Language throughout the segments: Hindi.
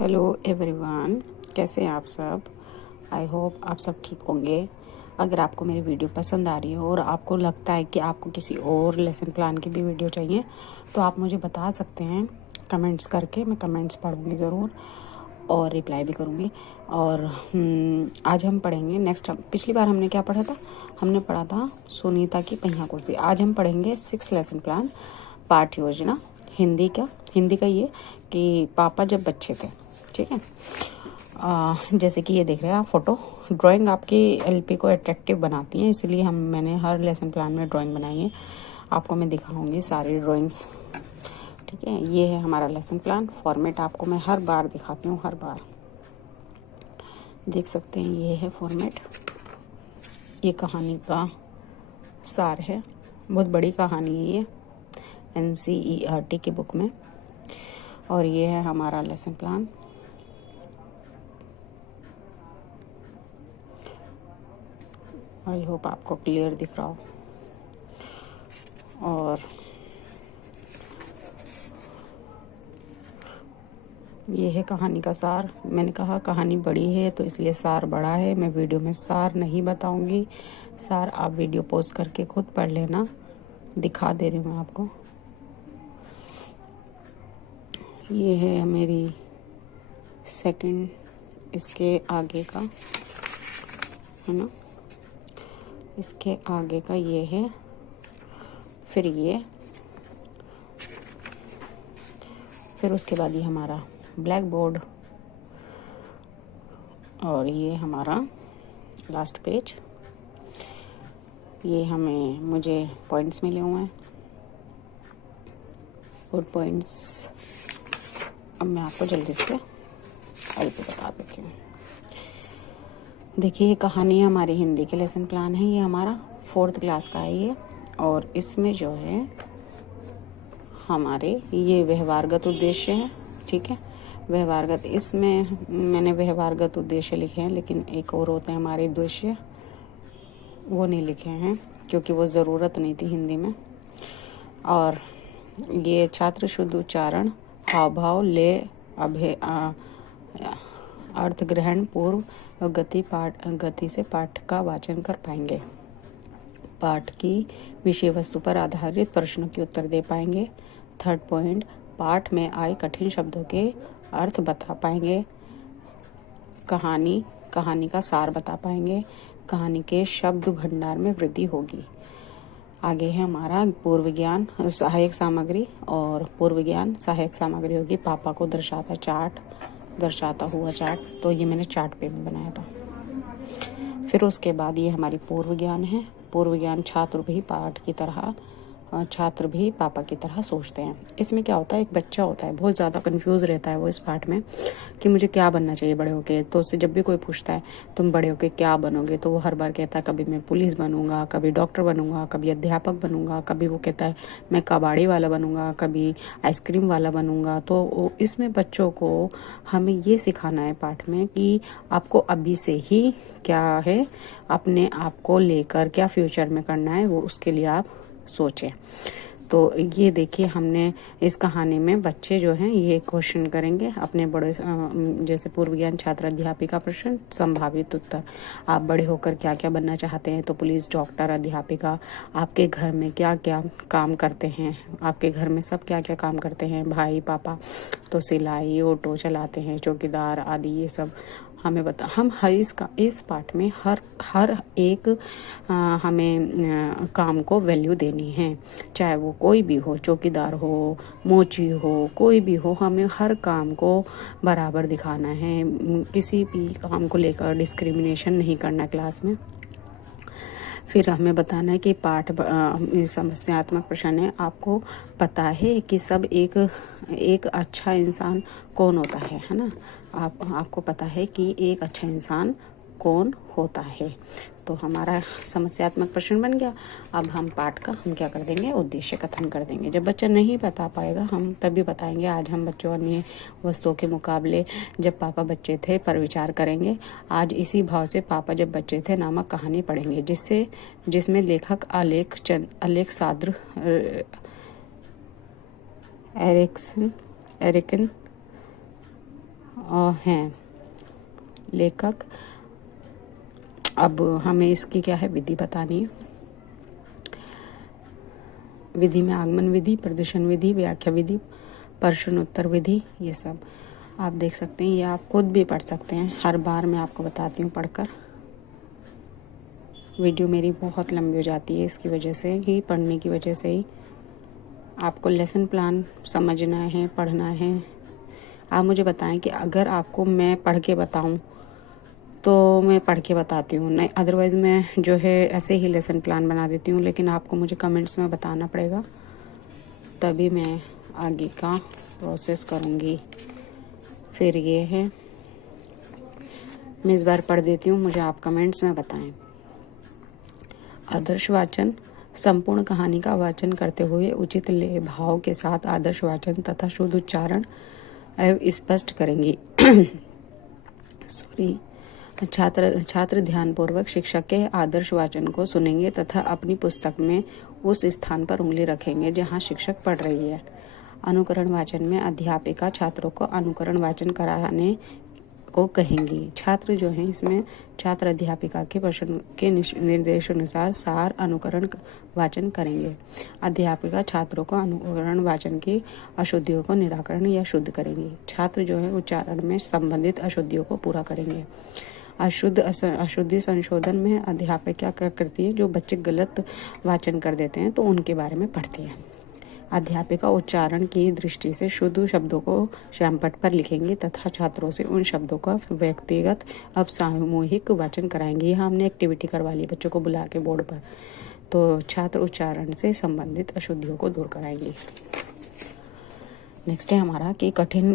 हेलो एवरीवन, कैसे हैं आप सब। आई होप आप सब ठीक होंगे। अगर आपको मेरी वीडियो पसंद आ रही हो और आपको लगता है कि आपको किसी और लेसन प्लान की भी वीडियो चाहिए तो आप मुझे बता सकते हैं कमेंट्स करके। मैं कमेंट्स पढ़ूंगी ज़रूर और रिप्लाई भी करूंगी। और आज हम पढ़ेंगे नेक्स्ट। पिछली बार हमने क्या पढ़ा था? हमने पढ़ा था सुनीता की पहिया कुर्सी। आज हम पढ़ेंगे 6 लेसन प्लान पाठ योजना। हिंदी का ये कि पापा जब बच्चे थे। ठीक है। जैसे कि ये देख रहे हैं आप फोटो। ड्राइंग आपकी एलपी को अट्रैक्टिव बनाती है, इसलिए मैंने हर लेसन प्लान में ड्राइंग बनाई है। आपको मैं दिखाऊंगी सारी ड्राइंग्स। ठीक है, ये है हमारा लेसन प्लान। फॉर्मेट आपको मैं हर बार दिखाती हूँ, हर बार देख सकते हैं। ये है फॉर्मेट। ये कहानी का सार है, बहुत बड़ी कहानी है ये, NCERT की बुक में। और ये है हमारा लेसन प्लान। आई होप आपको क्लियर दिख रहा हो। और ये है कहानी का सार। मैंने कहा कहानी बड़ी है तो इसलिए सार बड़ा है। मैं वीडियो में सार नहीं बताऊंगी। सार आप वीडियो पॉज करके खुद पढ़ लेना, दिखा दे रही हूँ आपको। ये है मेरी सेकंड, इसके आगे का है ना, इसके आगे का ये है, फिर ये, फिर उसके बाद ये हमारा ब्लैक बोर्ड, और ये हमारा लास्ट पेज। ये मुझे पॉइंट्स मिले हुए हैं, और पॉइंट्स अब मैं आपको जल्दी से पे बता देती हूँ। देखिए, ये कहानी हमारी हिंदी के लेसन प्लान है। ये हमारा 4th क्लास का है ये। और इसमें जो है हमारे ये व्यवहारगत उद्देश्य है। ठीक है, व्यवहारगत, इसमें मैंने व्यवहारगत उद्देश्य लिखे हैं, लेकिन एक और होते हैं हमारे उद्देश्य, वो नहीं लिखे हैं क्योंकि वो ज़रूरत नहीं थी हिंदी में। और ये छात्र शुद्ध उच्चारण, हाव भाव, ले, अर्थ ग्रहण पूर्व गति से पाठ का वाचन कर पाएंगे। पाठ की विषय वस्तु पर आधारित प्रश्नों के उत्तर दे पाएंगे। 3rd पॉइंट, पाठ में आए कठिन शब्दों के अर्थ बता पाएंगे। कहानी का सार बता पाएंगे। कहानी के शब्द भंडार में वृद्धि होगी। आगे है हमारा पूर्व ज्ञान सहायक सामग्री, और पूर्व ज्ञान सहायक सामग्री होगी पापा को दर्शाता हुआ चार्ट। तो ये मैंने चार्ट पे भी बनाया था। फिर उसके बाद ये हमारी पूर्व ज्ञान है। पूर्व ज्ञान, छात्र भी पापा की तरह सोचते हैं। इसमें क्या होता है, एक बच्चा होता है, बहुत ज़्यादा कंफ्यूज रहता है वो इस पार्ट में कि मुझे क्या बनना चाहिए बड़े होके। तो उससे जब भी कोई पूछता है तुम बड़े होके क्या बनोगे, तो वो हर बार कहता है कभी मैं पुलिस बनूंगा, कभी डॉक्टर बनूंगा, कभी अध्यापक बनूंगा, कभी वो कहता है मैं कबाड़ी वाला बनूंगा, कभी आइसक्रीम वाला बनूंगा। तो इसमें बच्चों को हमें ये सिखाना है पाठ में कि आपको अभी से ही क्या है, अपने आप को लेकर क्या फ्यूचर में करना है, वो उसके लिए आप सोचें। तो ये देखिए, हमने इस कहानी में बच्चे जो हैं ये क्वेश्चन करेंगे अपने बड़े, जैसे पूर्व ज्ञान छात्र अध्यापिका प्रश्न, संभावित उत्तर। आप बड़े होकर क्या क्या बनना चाहते हैं? तो पुलिस, डॉक्टर, अध्यापिका। आपके घर में क्या क्या काम करते हैं? आपके घर में सब क्या क्या काम करते हैं? भाई, पापा तो सिलाई, ऑटो चलाते हैं, चौकीदार आदि, ये सब हमें हम इस पाठ में हर एक हमें काम को वैल्यू देनी है, चाहे वो कोई भी हो, चौकीदार हो, मोची हो, कोई भी हो, हमें हर काम को बराबर दिखाना है। किसी भी काम को लेकर डिस्क्रिमिनेशन नहीं करना क्लास में। फिर हमें बताना है कि पाठ समस्यात्मक प्रश्न है। आपको पता है कि सब एक अच्छा इंसान कौन होता है ना? आपको पता है कि एक अच्छा इंसान कौन होता है। तो हमारा समस्यात्मक प्रश्न बन गया। अब हम पाठ का क्या कर देंगे, उद्देश्य कथन कर देंगे। जब बच्चा नहीं बता पाएगा हम तभी बताएंगे। आज हम बच्चों अन्य वस्तुओं के मुकाबले जब पापा बच्चे थे पर विचार करेंगे। आज इसी भाव से पापा जब बच्चे थे नामक कहानी पढ़ेंगे, जिसमें लेखक अलेक्सांद्र एरिकन हैं लेखक। अब हमें इसकी क्या है विधि बतानी है। विधि में आगमन विधि, प्रदर्शन विधि, व्याख्या विधि, प्रश्न उत्तर विधि, ये सब आप देख सकते हैं। ये आप खुद भी पढ़ सकते हैं। हर बार मैं आपको बताती हूँ पढ़कर। वीडियो मेरी बहुत लंबी हो जाती है इसकी वजह से ही, पढ़ने की वजह से ही। आपको लेसन प्लान समझना है, पढ़ना है। आप मुझे बताएं कि अगर आपको मैं पढ़ के बताऊं तो मैं पढ़ के बताती हूँ, नहीं अदरवाइज़ मैं जो है ऐसे ही लेसन प्लान बना देती हूँ। लेकिन आपको मुझे कमेंट्स में बताना पड़ेगा, तभी मैं आगे का प्रोसेस करूँगी। फिर ये है, मैं इस बार पढ़ देती हूँ, मुझे आप कमेंट्स में बताएं। आदर्श वाचन, संपूर्ण कहानी का वाचन करते हुए उचित लय भाव के साथ आदर्श वाचन तथा शुद्ध उच्चारण एवं स्पष्ट करेंगी। छात्र ध्यानपूर्वक शिक्षक के आदर्श वाचन को सुनेंगे तथा अपनी पुस्तक में उस स्थान पर उंगली रखेंगे जहां शिक्षक पढ़ रही है। अनुकरण वाचन में अध्यापिका छात्रों को अनुकरण वाचन कराने को कहेंगी। छात्र जो हैं इसमें छात्र अध्यापिका के प्रश्न के निर्देशानुसार सार अनुकरण वाचन करेंगे। अध्यापिका छात्रों को अनुकरण वाचन की अशुद्धियों को निराकरण या शुद्ध करेंगी। छात्र जो है उच्चारण में संबंधित अशुद्धियों को पूरा करेंगे। अशुद्धि संशोधन में अध्यापिका क्या करती है, जो बच्चे गलत वाचन कर देते हैं तो उनके बारे में पढ़ती है। अध्यापिका उच्चारण की दृष्टि से शुद्ध शब्दों को श्यामपट्ट पर लिखेंगे तथा छात्रों से उन शब्दों का व्यक्तिगत अब सामूहिक वाचन कराएंगे। यहाँ हमने एक्टिविटी करवा ली बच्चों को बुला के बोर्ड पर, तो छात्र उच्चारण से संबंधित अशुद्धियों को दूर कराएंगे। नेक्स्ट है हमारा कि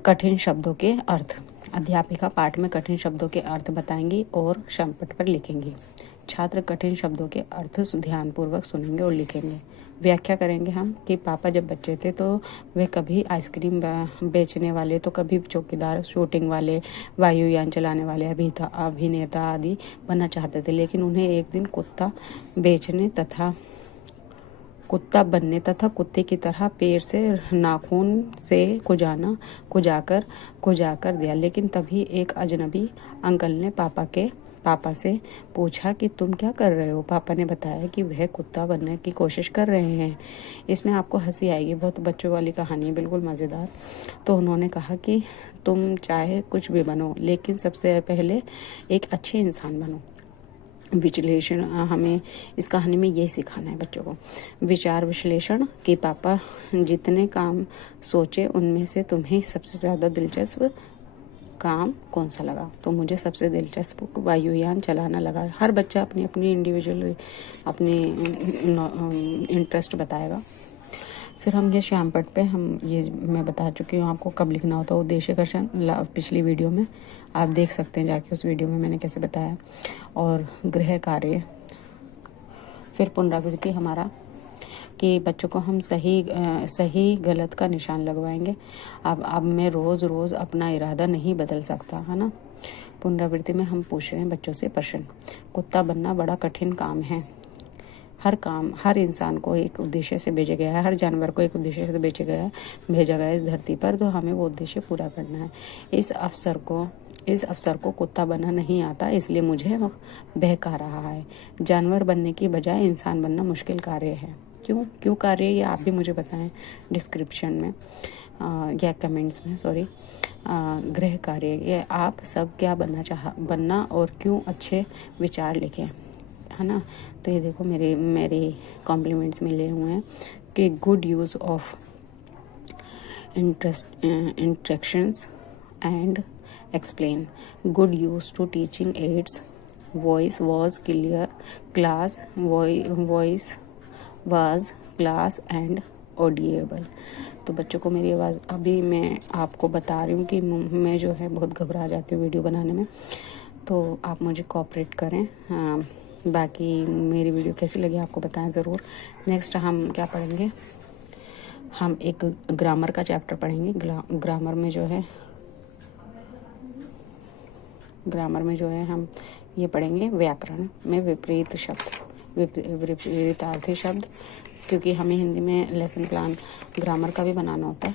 कठिन शब्दों के अर्थ। अध्यापिका पाठ में कठिन शब्दों के अर्थ बताएंगी और श्यामपट्ट पर लिखेंगी। छात्र कठिन शब्दों के अर्थ ध्यानपूर्वक सुनेंगे और लिखेंगे। व्याख्या करेंगे हम कि पापा जब बच्चे थे तो वे कभी आइसक्रीम बेचने वाले, तो कभी चौकीदार, शूटिंग वाले, वायुयान चलाने वाले, अभिनेता आदि बनना चाहते थे। लेकिन उन्हें एक दिन कुत्ता बनने तथा कुत्ते की तरह पेड़ से नाखून से खुजाकर दिया। लेकिन तभी एक अजनबी अंकल ने पापा से पूछा कि तुम क्या कर रहे हो। पापा ने बताया कि वह कुत्ता बनने की कोशिश कर रहे हैं। इसमें आपको हंसी आएगी, बहुत बच्चों वाली कहानी है, बिल्कुल मज़ेदार। तो उन्होंने कहा कि तुम चाहे कुछ भी बनो, लेकिन सबसे पहले एक अच्छे इंसान बनो। विश्लेषण, हमें इस कहानी में यही सिखाना है बच्चों को। विचार विश्लेषण कि पापा जितने काम सोचे उनमें से तुम्हें सबसे ज़्यादा दिलचस्प काम कौन सा लगा। तो मुझे सबसे दिलचस्प वायुयान चलाना लगा। हर बच्चा अपनी अपनी इंडिविजुअल अपनी इंटरेस्ट बताएगा। फिर हम ये श्यामपट्ट पे मैं बता चुकी हूँ आपको कब लिखना होता है। उद्देश्य कथन पिछली वीडियो में आप देख सकते हैं जाके, उस वीडियो में मैंने कैसे बताया। और गृह कार्य, फिर पुनरावृत्ति हमारा कि बच्चों को हम सही गलत का निशान लगवाएंगे। अब मैं रोज़ अपना इरादा नहीं बदल सकता, है ना। पुनरावृत्ति में हम पूछ रहे हैं बच्चों से प्रश्न। कुत्ता बनना बड़ा कठिन काम है। हर इंसान को एक उद्देश्य से भेजा गया है, हर जानवर को एक उद्देश्य से भेजा गया है इस धरती पर, तो हमें वो उद्देश्य पूरा करना है। इस अफसर को कुत्ता बनना नहीं आता, इसलिए मुझे बहका रहा है। जानवर बनने की बजाय इंसान बनना मुश्किल कार्य है। क्यों कार्य, ये आप भी मुझे बताएं डिस्क्रिप्शन में या कमेंट्स में, सॉरी। गृह कार्य, ये आप सब क्या बनना और क्यों, अच्छे विचार लिखें, है ना। तो ये देखो मेरे कॉम्प्लीमेंट्स मिले हुए हैं कि good use of instructions and explain, good use to teaching aids, voice was clear, voice was class and audible. तो बच्चों को मेरी आवाज़, अभी मैं आपको बता रही हूँ कि मैं जो है बहुत घबरा जाती हूँ वीडियो बनाने में, तो आप मुझे कोऑपरेट करें। बाकी मेरी वीडियो कैसी लगी आपको बताएं ज़रूर। नेक्स्ट हम क्या पढ़ेंगे, हम एक ग्रामर का चैप्टर पढ़ेंगे। ग्रामर में जो है हम ये पढ़ेंगे व्याकरण में विपरीतार्थी शब्द, क्योंकि हमें हिंदी में लेसन प्लान ग्रामर का भी बनाना होता है।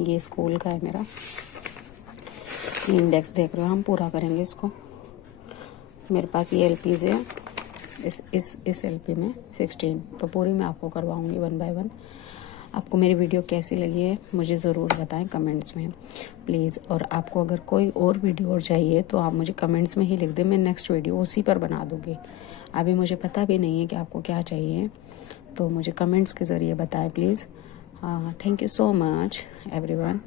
ये स्कूल का है मेरा, इंडेक्स देख रहे हो, हम पूरा करेंगे इसको। मेरे पास ये LPs है, इस LP में 16, तो पूरी मैं आपको करवाऊंगी 1 बाय 1। आपको मेरी वीडियो कैसी लगी है मुझे ज़रूर बताएं कमेंट्स में प्लीज़। और आपको अगर कोई और वीडियो और चाहिए तो आप मुझे कमेंट्स में ही लिख दें, मैं नेक्स्ट वीडियो उसी पर बना दूँगी। अभी मुझे पता भी नहीं है कि आपको क्या चाहिए, तो मुझे कमेंट्स के ज़रिए बताएं please. Thank you so much everyone.